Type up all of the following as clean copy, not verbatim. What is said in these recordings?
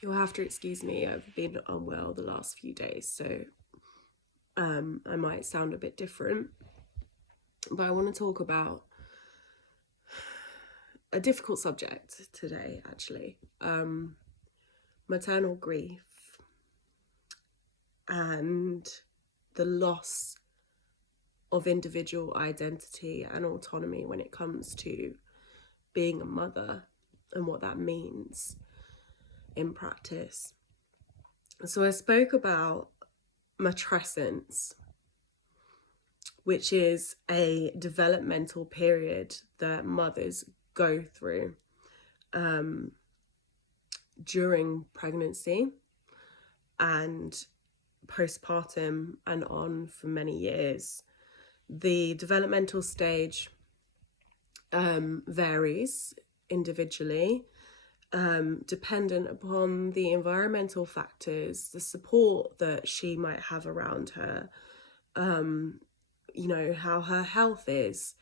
You'll have to excuse me, I've been unwell the last few days, so I might sound a bit different. But I want to talk about a difficult subject today, actually. Maternal grief and the loss of individual identity and autonomy when it comes to being a mother and what that means in practice. So I spoke about matrescence, which is a developmental period that mothers go through during pregnancy and postpartum and on for many years. The developmental stage varies individually, dependent upon the environmental factors, the support that she might have around her, how her health is,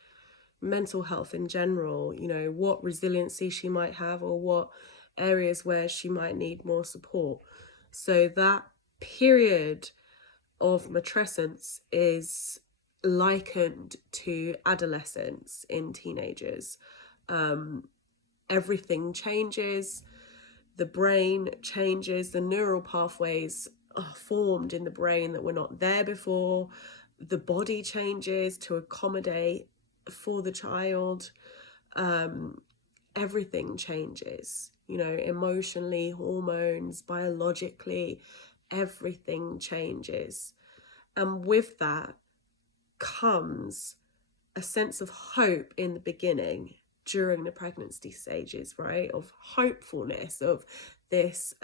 mental health in general, what resiliency she might have or what areas where she might need more support. So that period of matrescence is likened to adolescence in teenagers. Everything changes, the brain changes, the neural pathways are formed in the brain that were not there before, the body changes to accommodate for the child, everything changes, emotionally, hormones, biologically, everything changes. And with that comes a sense of hope in the beginning during the pregnancy stages, right? Of hopefulness, of this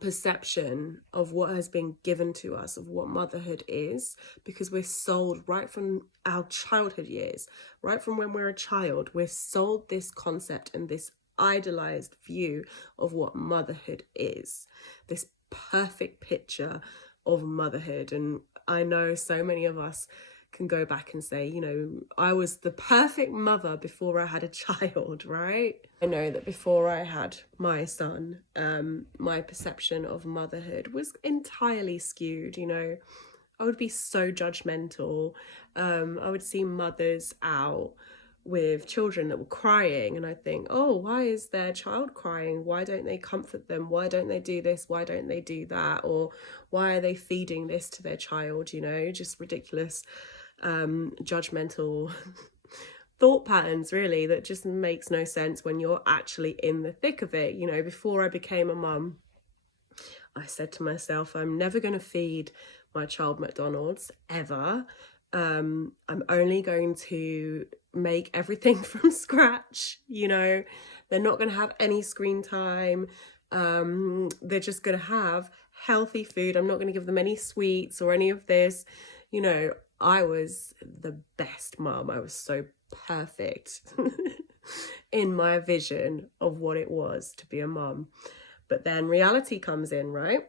perception of what has been given to us, of what motherhood is, because we're sold right from our childhood years, right from when we're a child, we're sold this concept and this idolized view of what motherhood is, this perfect picture of motherhood. And I know so many of us can go back and say, I was the perfect mother before I had a child, right? I know that before I had my son, my perception of motherhood was entirely skewed. I would be so judgmental. I would see mothers out with children that were crying, and I think, oh, why is their child crying? Why don't they comfort them? Why don't they do this? Why don't they do that? Or why are they feeding this to their child? Just ridiculous judgmental thought patterns, really, that just makes no sense when you're actually in the thick of it. Before I became a mum, I said to myself, I'm never going to feed my child McDonald's ever. I'm only going to make everything from scratch. They're not going to have any screen time. They're just going to have healthy food. I'm not going to give them any sweets or any of this. I was the best mum. I was so perfect in my vision of what it was to be a mum. But then reality comes in, right?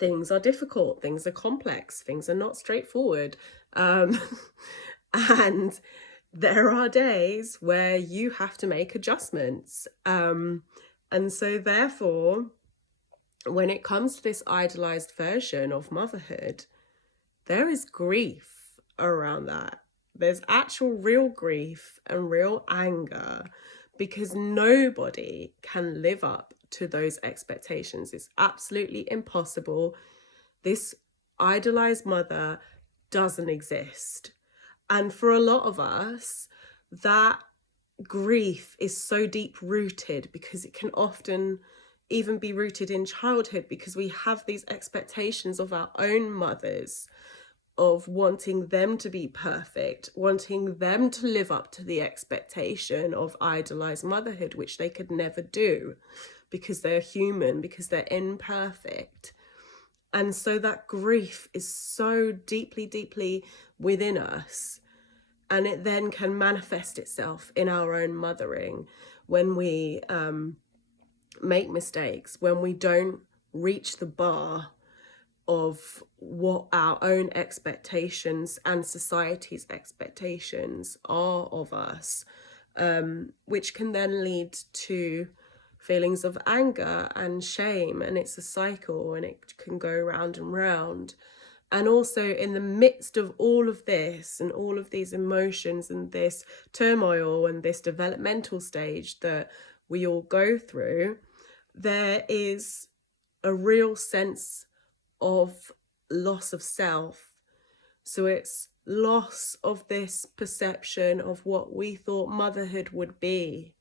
Things are difficult, things are complex, things are not straightforward. And there are days where you have to make adjustments. And so therefore, when it comes to this idolized version of motherhood, there is grief around that. There's actual real grief and real anger, because nobody can live up to those expectations. It's absolutely impossible. This idolized mother doesn't exist. And for a lot of us, that grief is so deep rooted, because it can often even be rooted in childhood, because we have these expectations of our own mothers, of wanting them to be perfect, wanting them to live up to the expectation of idolized motherhood, which they could never do because they're human, because they're imperfect. And so that grief is so deeply, deeply within us. And it then can manifest itself in our own mothering when we make mistakes, when we don't reach the bar of what our own expectations and society's expectations are of us, which can then lead to feelings of anger and shame, and it's a cycle and it can go round and round. And also in the midst of all of this and all of these emotions and this turmoil and this developmental stage that we all go through, there is a real sense of loss of self. So it's loss of this perception of what we thought motherhood would be,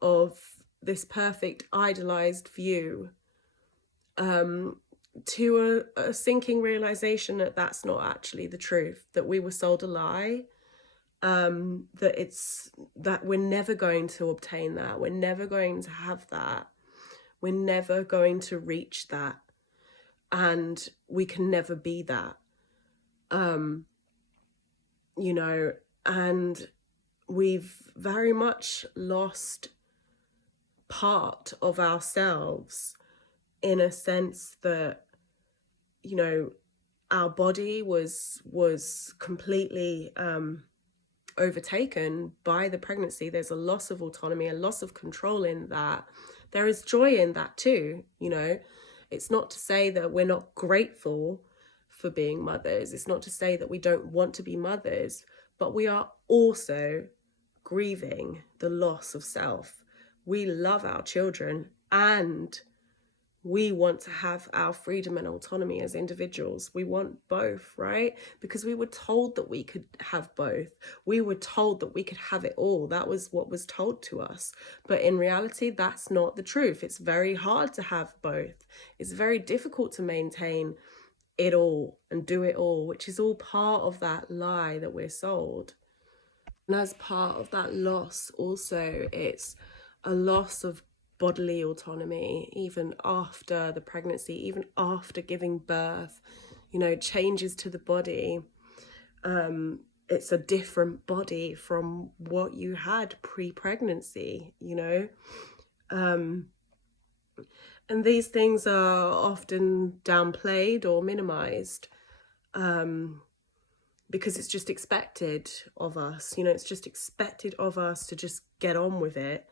of this perfect idealized view, to a sinking realization that that's not actually the truth, that we were sold a lie, that we're never going to obtain that, we're never going to have that, we're never going to reach that, and we can never be that. You know, and we've very much lost part of ourselves, in a sense that, you know, our body was completely overtaken by the pregnancy. There's a loss of autonomy, a loss of control in that. There is joy in that too, you know. It's not to say that we're not grateful for being mothers. It's not to say that we don't want to be mothers, but we are also grieving the loss of self. We love our children and we want to have our freedom and autonomy as individuals. We want both, right? Because we were told that we could have both. We were told that we could have it all. That was what was told to us. But in reality, that's not the truth. It's very hard to have both. It's very difficult to maintain it all and do it all, which is all part of that lie that we're sold. And as part of that loss, also, it's a loss of bodily autonomy, even after the pregnancy, even after giving birth, you know, changes to the body. It's a different body from what you had pre-pregnancy, you know. And these things are often downplayed or minimized, because it's just expected of us, you know, it's just expected of us to just get on with it.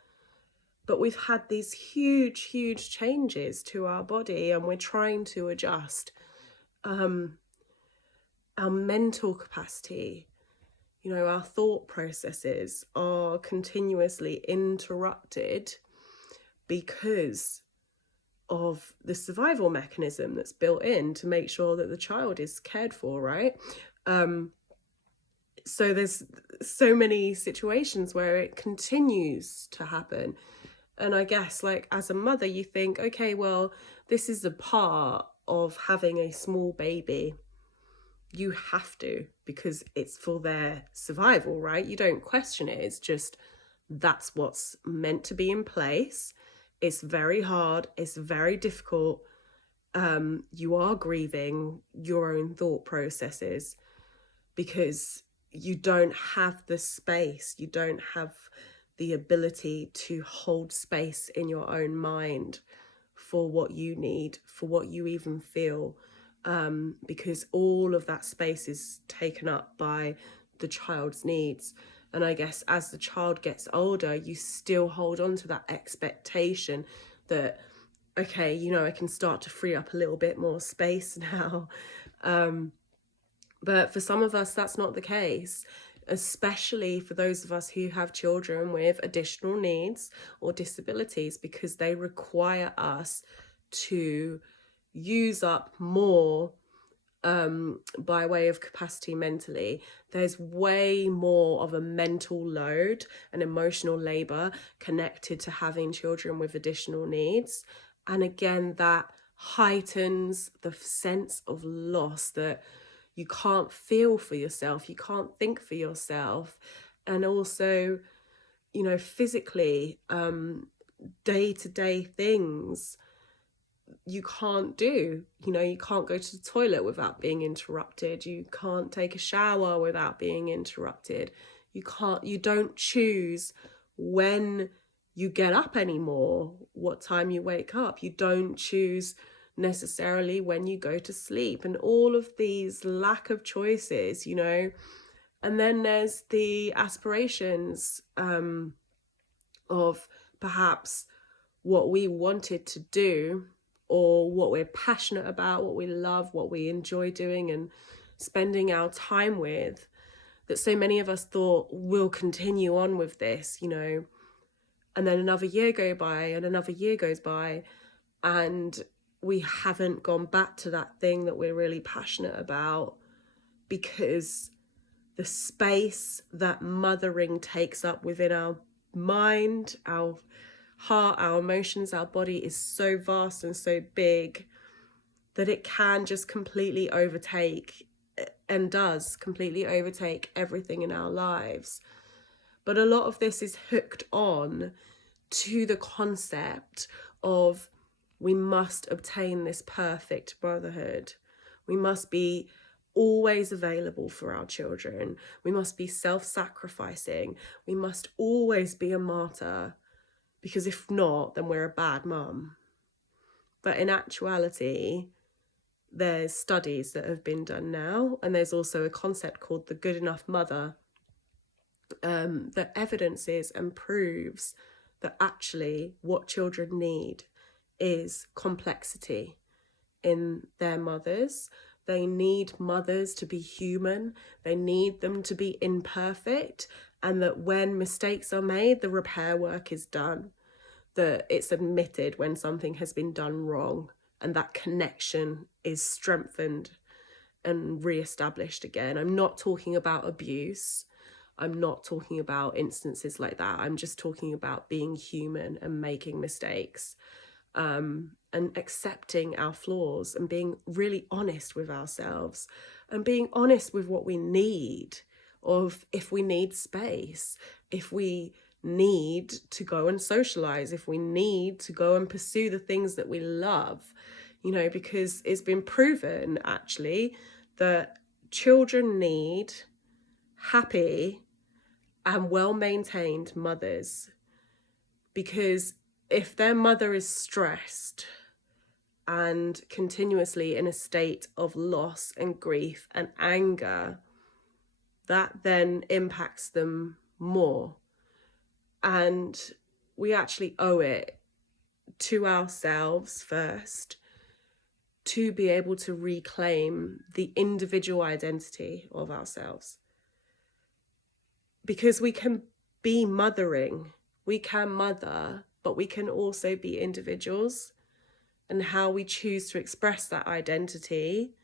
But we've had these huge, huge changes to our body and we're trying to adjust. Our mental capacity, you know, our thought processes are continuously interrupted because of the survival mechanism that's built in to make sure that the child is cared for, right? So there's so many situations where it continues to happen. And I guess, like, as a mother, you think, okay, well, this is a part of having a small baby. You have to, because it's for their survival, right? You don't question it. It's just, that's what's meant to be in place. It's very hard. It's very difficult. You are grieving your own thought processes because you don't have the space. You don't have the ability to hold space in your own mind for what you need, for what you even feel, because all of that space is taken up by the child's needs. And I guess as the child gets older, you still hold on to that expectation that, okay, you know, I can start to free up a little bit more space now. But for some of us, that's not the case, especially for those of us who have children with additional needs or disabilities, because they require us to use up more by way of capacity mentally. There's way more of a mental load and emotional labor connected to having children with additional needs. And again, that heightens the sense of loss, that you can't feel for yourself, you can't think for yourself. And also, you know, physically, day-to-day things you can't do. You know, you can't go to the toilet without being interrupted. You can't take a shower without being interrupted. You don't choose when you get up anymore, what time you wake up. You don't choose necessarily when you go to sleep, and all of these lack of choices, you know. And then there's the aspirations of perhaps what we wanted to do, or what we're passionate about, what we love, what we enjoy doing and spending our time with, that so many of us thought we'll continue on with this, you know, and then another year go by and another year goes by, and we haven't gone back to that thing that we're really passionate about, because the space that mothering takes up within our mind, our heart, our emotions, our body is so vast and so big that it can just completely overtake, and does completely overtake, everything in our lives. But a lot of this is hooked on to the concept of we must obtain this perfect motherhood. We must be always available for our children. We must be self-sacrificing. We must always be a martyr, because if not, then we're a bad mum. But in actuality, there's studies that have been done now, and there's also a concept called the good enough mother, that evidences and proves that actually what children need is complexity in their mothers. They need mothers to be human. They need them to be imperfect, and that when mistakes are made, the repair work is done, that it's admitted when something has been done wrong, and that connection is strengthened and re-established again. I'm not talking about abuse. I'm not talking about instances like that. I'm just talking about being human and making mistakes, and accepting our flaws, and being really honest with ourselves, and being honest with what we need, of if we need space, if we need to go and socialize, if we need to go and pursue the things that we love, you know, because it's been proven actually that children need happy and well-maintained mothers, because if their mother is stressed and continuously in a state of loss and grief and anger, that then impacts them more. And we actually owe it to ourselves first to be able to reclaim the individual identity of ourselves. Because we can be mothering, we can mother, but we can also be individuals, and how we choose to express that identity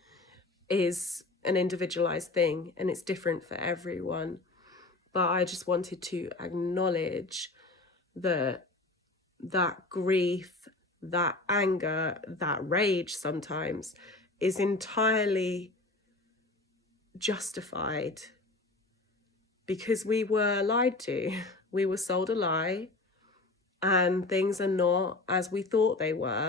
is an individualized thing, and it's different for everyone. But I just wanted to acknowledge that grief, that anger, that rage sometimes is entirely justified, because we were lied to. We were sold a lie, and things are not as we thought they were.